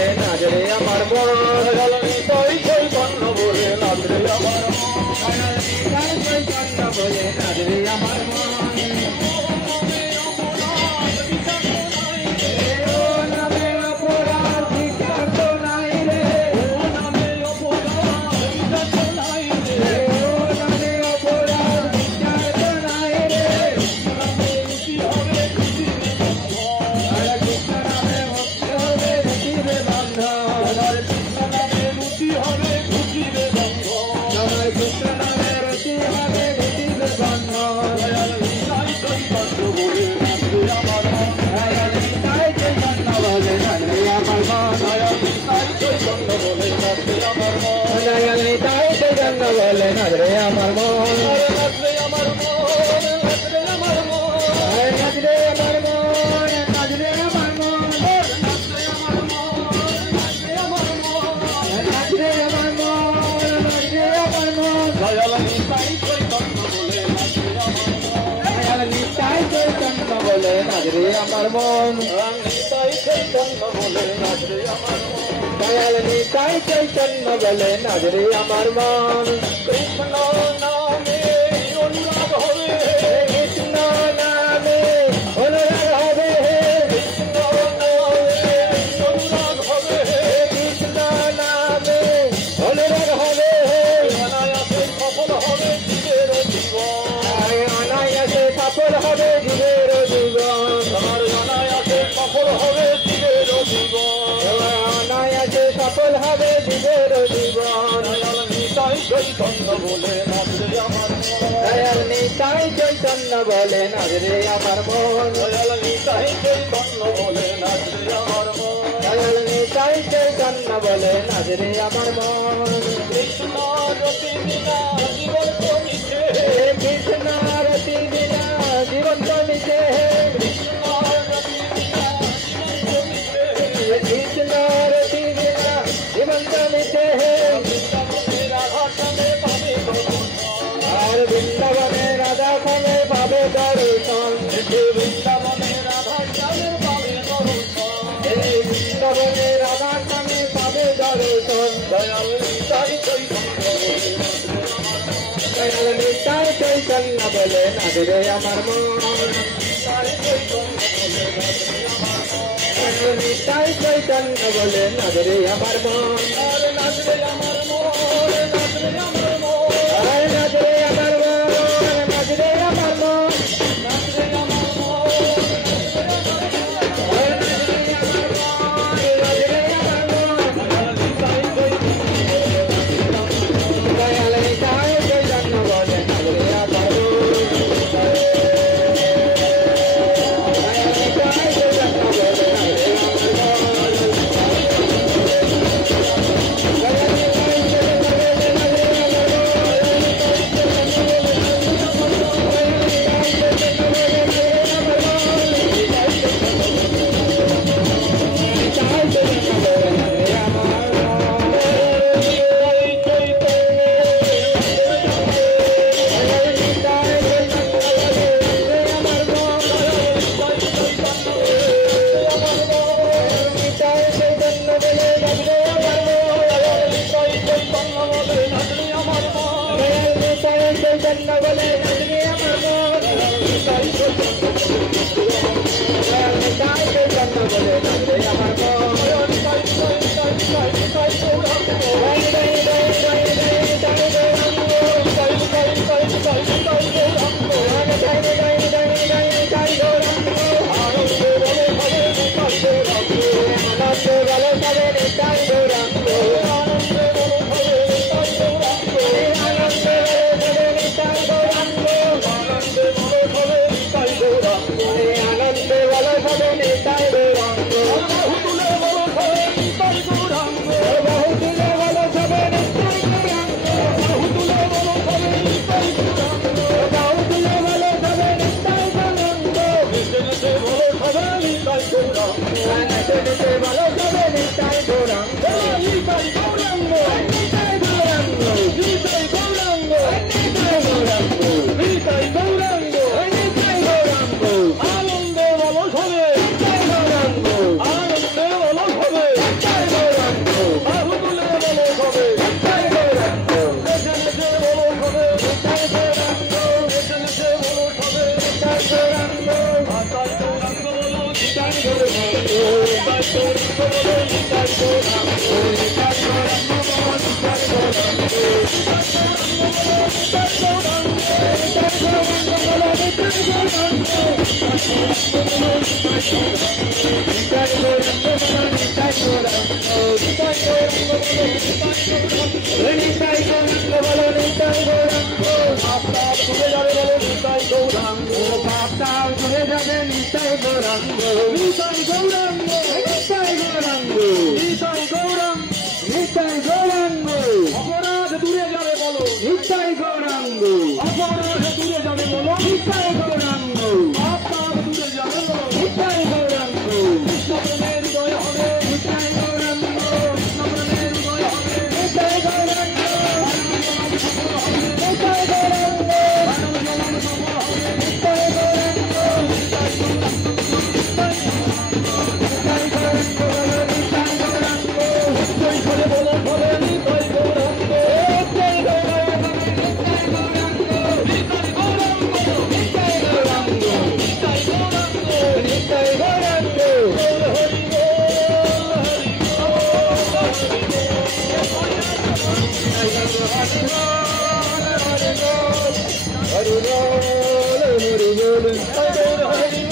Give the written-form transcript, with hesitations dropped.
বলে নাচরে আমার মন নিতাই চৈতন্য বলে নাচরে আমার মন নিতাই চৈতন্য বলে নাচরে আমার মন বলে নাচরে আমার মন নাচরে আমার মন নাচরে আমার মন নাচরে আমার মন নাচরে আমার মন নাচরে আমার মন নাচরে আমার মন নাচরে আমার মন দয়াল নিতাই চৈতন্য বলে নাচরে আমার মন দয়াল নিতাই চৈতন্য বলে নাচরে আমার মন নিতাই চৈতন্য বলে নাচরে আমার মন দয়াল নিতাই চৈতন্য বলে নাচরে আমার মন কৃষ্ণ নামে অনুরাগ হবে কৃষ্ণ নামে অনুরাগ হবে কৃষ্ণ নামে অনুরাগ হবে কৃষ্ণ নামে অনুরাগ হবে অনায়াসে সফল হবে জীবের জীবন অনায়াসে সফল হবে জীবের জীবন আমার অনায়াসে সফল হবে জীবের জীবন অনায়াসে সফল হবে জীবের জীবন নিতাই চৈতন্য বলে নাচরে আমার মন দয়াল নিতাই চৈতন্য বলে নাচরে আমার মন দয়াল নিতাই চৈতন্য বলে নাচরে আমার মন দয়াল নিতাই চৈতন্য বলে নাচরে আমার মন কৃষ্ণ রতি বিনা জীবন তো মিছে কৃষ্ণ রতি বিনা জীবন তো মিছে কৃষ্ণ রতি বিনা কৃষ্ণ রতি বিনা জীবন তো মিছে আর বৃন্দাবনে রাধা খামে পাবে দর্শন বৃন্দাবনে রাধা খামে পাবে দর্শন বৃন্দাবনে রাধা খামে পাবে দর্শন দয়াল নিতাই চৈতন্য দয়াল নিতাই চৈতন্য বলে নাচরে আমার মন নিতাই চৈতন্য বলে নাচরে আমার মন নাচরে আমার মন নাচরে আমার মন নাচরে আমার মন নাচরে আমার মন নাচরে আমার মন দয়াল নিতাই চৈতন্য বলে নাচরে আমার মন আনন্দে বলো সবে নিতাই গৌরাঙ্গ অপরাধ দূরে যাবে বলো নিতাই গৌরাঙ্গ অপরাধ দূরে যাবে বলো নিতাই গৌরাঙ্গ পাপ দূরে যাবে বলো নিতাই গৌরাঙ্গ কৃষ্ণপ্রেমের হৃদয় হবে নিতাই গৌরাঙ্গ কৃষ্ণপ্রেমের হৃদয় হবে নিতাই গৌরাঙ্গ নিতাই গৌরাঙ্গ নিতাই Hare Hare